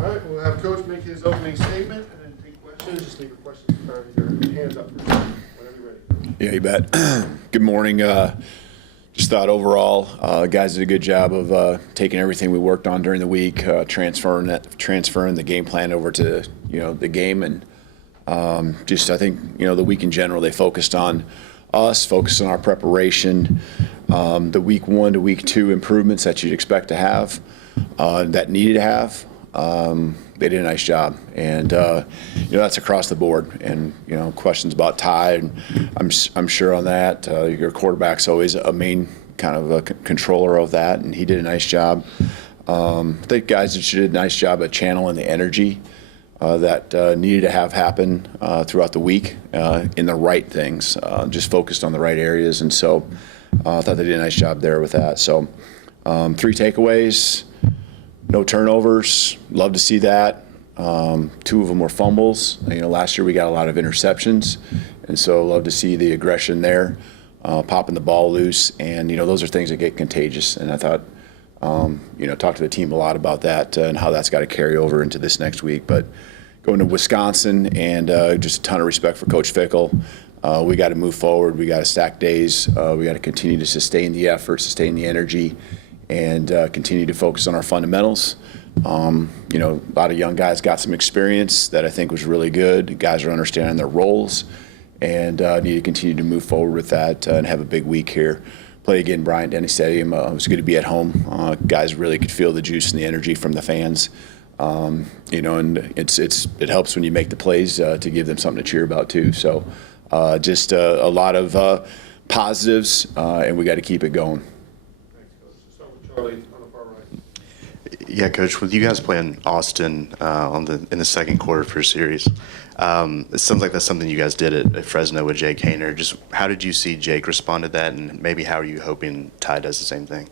All right, we'll have Coach make his opening statement and then take questions. Just leave your questions or your hands up first, whenever you're ready. Yeah, you bet. Good morning. Just thought overall, guys did a good job of taking everything we worked on during the week, transferring the game plan over to the game, and just I think the week in general they focused on us, focused on our preparation, the week 1 to week 2 improvements that you'd expect to have, that needed to have. They did a nice job, and that's across the board. And questions about Ty, and I'm sure on that. Your quarterback's always a main kind of a controller of that, and he did a nice job. I think guys did a nice job at channeling the energy that needed to have happen throughout the week in the right things, just focused on the right areas, and so I thought they did a nice job there with that. So 3 takeaways. No turnovers. Love to see that. 2 of them were fumbles. Last year we got a lot of interceptions, and so love to see the aggression there, popping the ball loose, and those are things that get contagious. And I thought, talked to the team a lot about that and how that's got to carry over into this next week. But going to Wisconsin, and just a ton of respect for Coach Fickle. We got to move forward. We got to stack days. We got to continue to sustain the effort, sustain the energy, and continue to focus on our fundamentals. A lot of young guys got some experience that I think was really good. Guys are understanding their roles, and need to continue to move forward with that and have a big week here. Play again, Bryant-Denny Stadium. It was good to be at home. Guys really could feel the juice and the energy from the fans. And it helps when you make the plays to give them something to cheer about too. So just a lot of positives, and we got to keep it going. Charlie on the far right. Yeah, Coach, with you guys playing Austin in the second quarter for a series, it sounds like that's something you guys did at Fresno with Jake Haener. Just how did you see Jake respond to that, and maybe how are you hoping Ty does the same thing?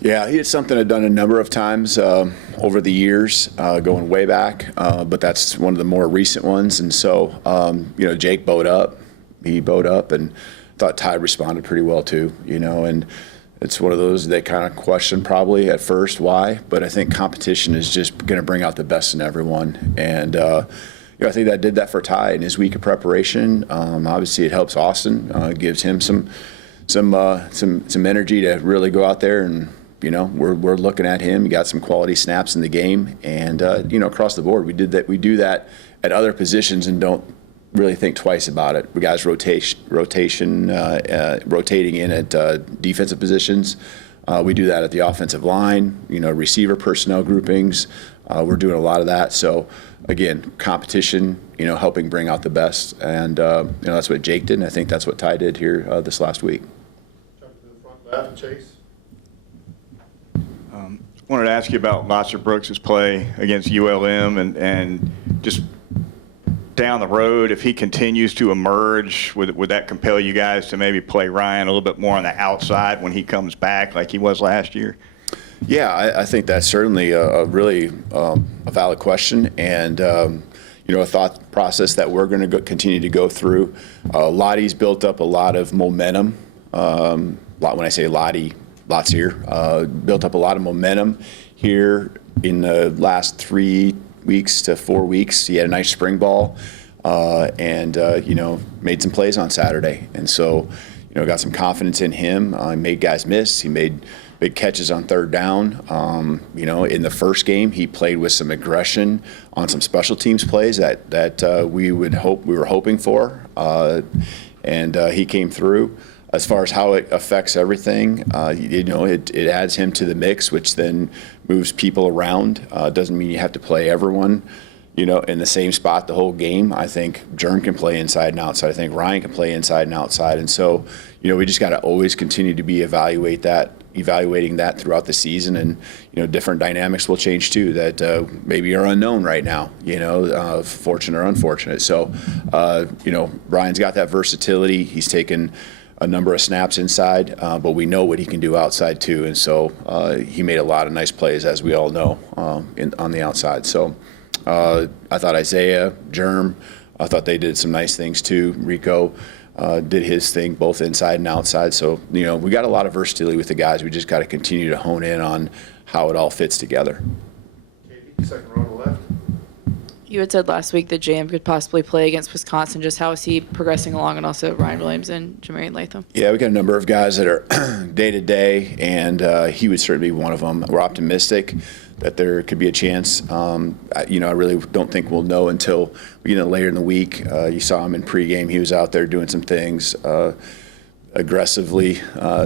Yeah, it's something I've done a number of times over the years, going way back, but that's one of the more recent ones. And so, Jake bowed up. He bowed up, and thought Ty responded pretty well too, and it's one of those they kind of question probably at first why, but I think competition is just going to bring out the best in everyone. And I think that did that for Ty in his week of preparation. Obviously, it helps Austin, gives him some energy to really go out there, and we're looking at him. He got some quality snaps in the game, and across the board we did that. We do that at other positions and don't really think twice about it. We guys rotating in at defensive positions. We do that at the offensive line, receiver personnel groupings. We're doing a lot of that. So again, competition, helping bring out the best, and that's what Jake did, and I think that's what Ty did here this last week. Jump to the front left, Chase. Wanted to ask you about Losser Brooks' play against ULM, and just down the road, if he continues to emerge, would that compel you guys to maybe play Ryan a little bit more on the outside when he comes back like he was last year? Yeah, I think that's certainly a really a valid question, and a thought process that we're going to continue to go through. Lottie's built up a lot of momentum. When I say Lottie, lots here, built up a lot of momentum here in the last 3 weeks to 4 weeks. He had a nice spring ball, and made some plays on Saturday, and so got some confidence in him. He made guys miss. He made big catches on third down. In the first game, he played with some aggression on some special teams plays that we were hoping for, and he came through. As far as how it affects everything, it adds him to the mix, which then moves people around. Doesn't mean you have to play everyone, in the same spot the whole game. I think Jern can play inside and outside. I think Ryan can play inside and outside. And so, we just got to always continue to be evaluating that throughout the season, and different dynamics will change too that maybe are unknown right now, fortunate or unfortunate. So Ryan's got that versatility. He's taken a number of snaps inside, but we know what he can do outside too, and so he made a lot of nice plays, as we all know, on the outside. So I thought Isaiah, Germ, I thought they did some nice things too. Rico did his thing both inside and outside. So we got a lot of versatility with the guys. We just got to continue to hone in on how it all fits together. Katie. second row on the left. You had said last week that JM could possibly play against Wisconsin. Just how is he progressing along, and also Ryan Williams and Jamarian Latham? Yeah, we got a number of guys that are day to day, and he would certainly be one of them. We're optimistic that there could be a chance. I really don't think we'll know until we get in later in the week. You saw him in pregame. He was out there doing some things aggressively,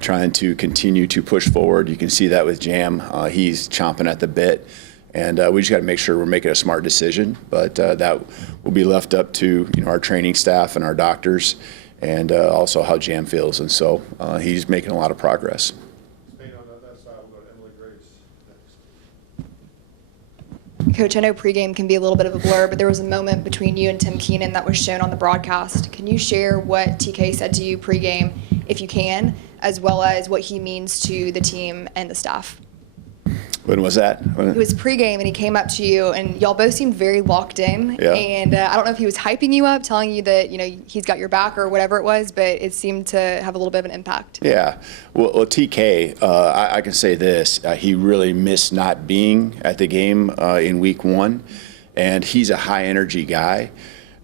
trying to continue to push forward. You can see that with Jam. He's chomping at the bit. And we just got to make sure we're making a smart decision. But that will be left up to our training staff and our doctors, and also how Jam feels. And so he's making a lot of progress. Staying on that side, we'll go to Emily Grace next. Coach, I know pregame can be a little bit of a blur, but there was a moment between you and Tim Keenan that was shown on the broadcast. Can you share what TK said to you pregame, if you can, as well as what he means to the team and the staff? When was that? It was pregame, and he came up to you, and y'all both seemed very locked in. Yeah. And I don't know if he was hyping you up, telling you that he's got your back or whatever it was, but it seemed to have a little bit of an impact. Yeah. Well, TK, I can say this. He really missed not being at the game in week 1, and he's a high-energy guy.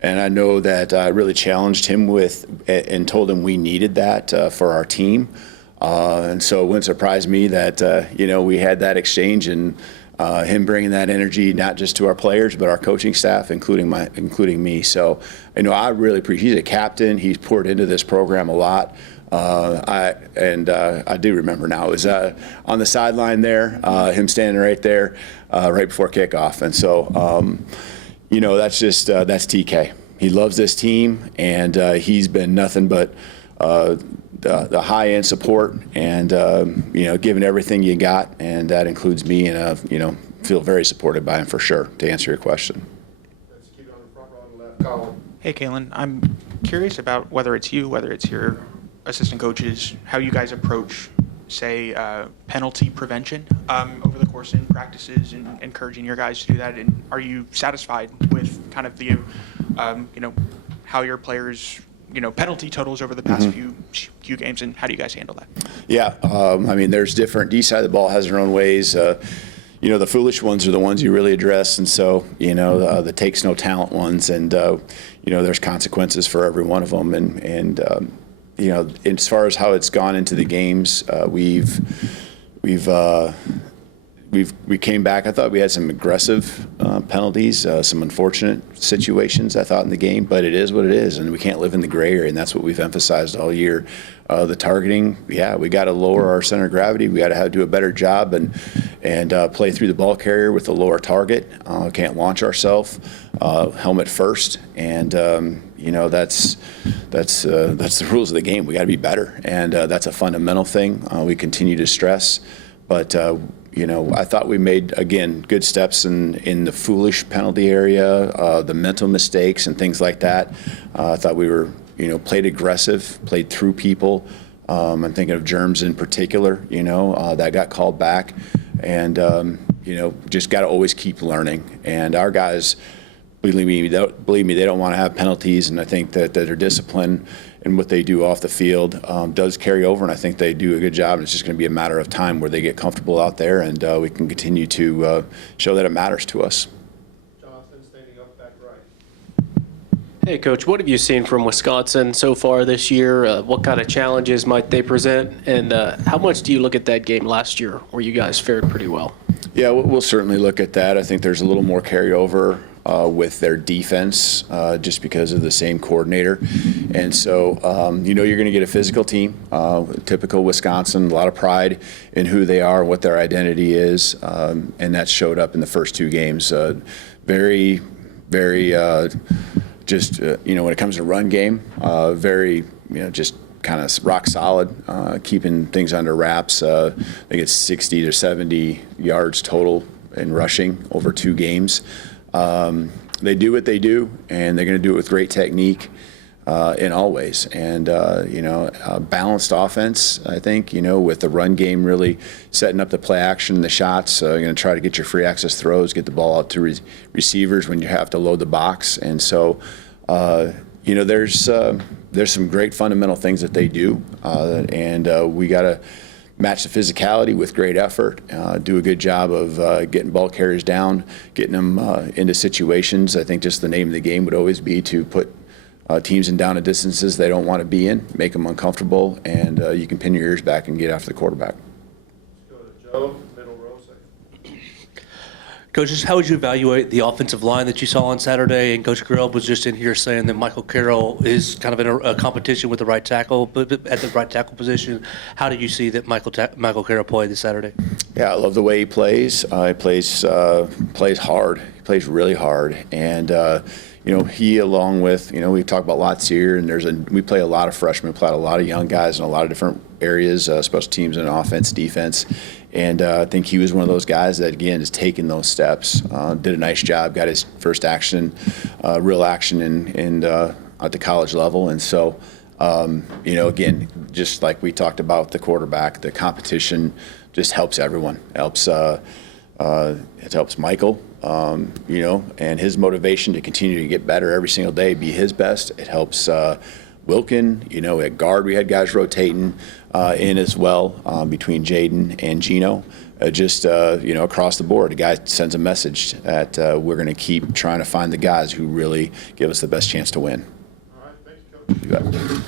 And I know that I really challenged him with and told him we needed that for our team. And so it wouldn't surprise me that, we had that exchange, and him bringing that energy not just to our players but our coaching staff, including me. So, I really appreciate. He's a captain. He's poured into this program a lot. I do remember now. It was on the sideline there, him standing right there, right before kickoff. And so, that's TK. He loves this team, and he's been nothing but the high-end support, and giving everything you got, and that includes me, and feel very supported by him for sure. To answer your question. Let's keep it on the front row on the left. Colin. Hey, Kalen. I'm curious about whether it's you, whether it's your assistant coaches, how you guys approach, say, penalty prevention over the course in practices, and encouraging your guys to do that. And are you satisfied with kind of the, how your players, penalty totals over the past few games, and how do you guys handle that? Yeah, there's different. Each side of the ball has their own ways. The foolish ones are the ones you really address, and so the takes no talent ones, and there's consequences for every one of them. And as far as how it's gone into the games, we came back. I thought we had some aggressive penalties, some unfortunate situations, I thought, in the game, but it is what it is, and we can't live in the gray area, and that's what we've emphasized all year. The targeting, we got to lower our center of gravity. We got to do a better job and play through the ball carrier with a lower target. Can't launch ourselves, helmet first, and that's the rules of the game. We got to be better, and that's a fundamental thing we continue to stress. But I thought we made, again, good steps in the foolish penalty area, the mental mistakes and things like that. I thought we were, played aggressive, played through people. I'm thinking of Germs in particular, that got called back. And, just got to always keep learning. And our guys, believe me, they don't want to have penalties. And I think that their discipline and what they do off the field does carry over, and I think they do a good job. And it's just going to be a matter of time where they get comfortable out there, and we can continue to show that it matters to us. Jonathan, standing up back right. Hey, Coach, what have you seen from Wisconsin so far this year? What kind of challenges might they present? And how much do you look at that game last year where you guys fared pretty well? Yeah, we'll certainly look at that. I think there's a little more carryover with their defense just because of the same coordinator. And so, you're going to get a physical team, typical Wisconsin, a lot of pride in who they are and what their identity is. And that showed up in the first 2 games. Very, very, when it comes to run game, very, just kind of rock solid, keeping things under wraps. I think it's 60 to 70 yards total in rushing over 2 games. They do what they do, and they're going to do it with great technique in all ways. And, balanced offense, I think, with the run game really setting up the play action, the shots. You're going to try to get your free access throws, get the ball out to receivers when you have to load the box. And so, there's some great fundamental things that they do, and we got to match the physicality with great effort, do a good job of getting ball carriers down, getting them into situations. I think just the name of the game would always be to put teams in down at distances they don't want to be in, make them uncomfortable, and you can pin your ears back and get after the quarterback. Let's go to Joe, middle row, second. Coaches, how would you evaluate the offensive line that you saw on Saturday? And Coach Grill was just in here saying that Michael Carroll is kind of in a competition with the right tackle, but at the right tackle position. How do you see that Michael Carroll play this Saturday? Yeah, I love the way he plays. He plays hard. He plays really hard, and he, along with, we talk about lots here, and we play a lot of freshmen, play a lot of young guys in a lot of different areas, special teams and offense, defense. And I think he was one of those guys that, again, has taken those steps, did a nice job, got his first action, real action at the college level. And so, again, just like we talked about the quarterback, the competition just helps everyone. It helps Michael, and his motivation to continue to get better every single day, be his best. It helps Wilkin, at guard we had guys rotating in as well between Jaden and Gino. Across the board, the guy sends a message that we're going to keep trying to find the guys who really give us the best chance to win. All right, thanks, Coach. You bet.